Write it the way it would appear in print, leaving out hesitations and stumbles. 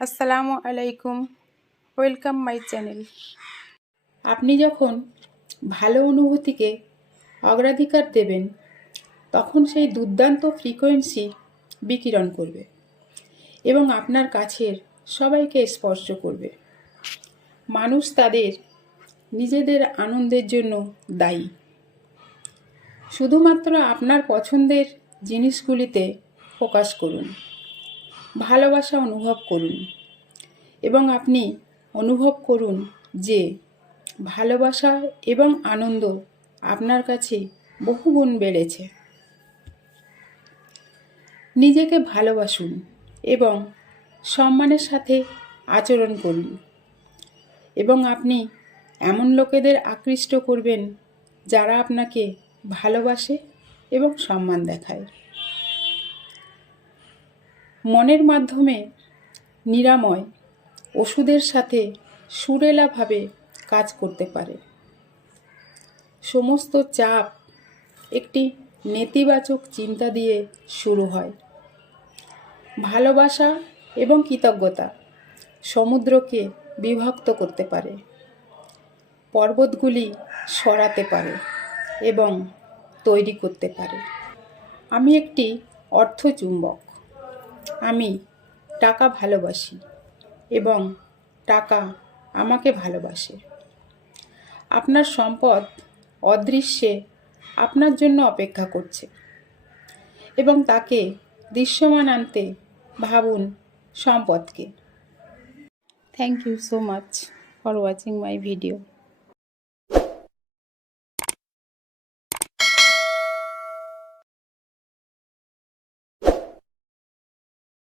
আসসালামু আলাইকুম, welcome my channel. আপনি যখন ভালো অনুভূতিকে অগ্রাধিকার দেবেন তখন সেই দুর্দান্ত ফ্রিকোয়েন্সি বিকিরণ করবে এবং আপনার কাছের সবাইকে স্পর্শ করবে। মানুষ তাদের নিজেদের আনন্দের জন্য দায়ী। শুধুমাত্র আপনার পছন্দের জিনিসগুলিতে ফোকাস করুন, ভালোবাসা অনুভব করুন এবং আপনি অনুভব করুন যে ভালোবাসা এবং আনন্দ আপনার কাছে বহুগুণ বেড়েছে। নিজেকে ভালোবাসুন এবং সম্মানের সাথে আচরণ করুন এবং আপনি এমন লোকেদের আকৃষ্ট করবেন যারা আপনাকে ভালোবাসে এবং সম্মান দেখায়। মনের মাধ্যমে নিরাময় ওষুধের সাথে সুরেলাভাবে কাজ করতে পারে। সমস্ত চাপ একটি নেতিবাচক চিন্তা দিয়ে শুরু হয়। ভালোবাসা এবং কৃতজ্ঞতা সমুদ্রকে বিভক্ত করতে পারে, পর্বতগুলি সরাতে পারে এবং তৈরি করতে পারে। আমি একটি অর্থচুম্বক। আমি টাকা ভালোবাসি এবং টাকা আমাকে ভালোবাসে। আপনার সম্পদ অদৃশ্যে আপনার জন্য অপেক্ষা করছে এবং তাকে দৃশ্যমান আনতে ভাবুন সম্পদকে। Thank you so much for watching my video.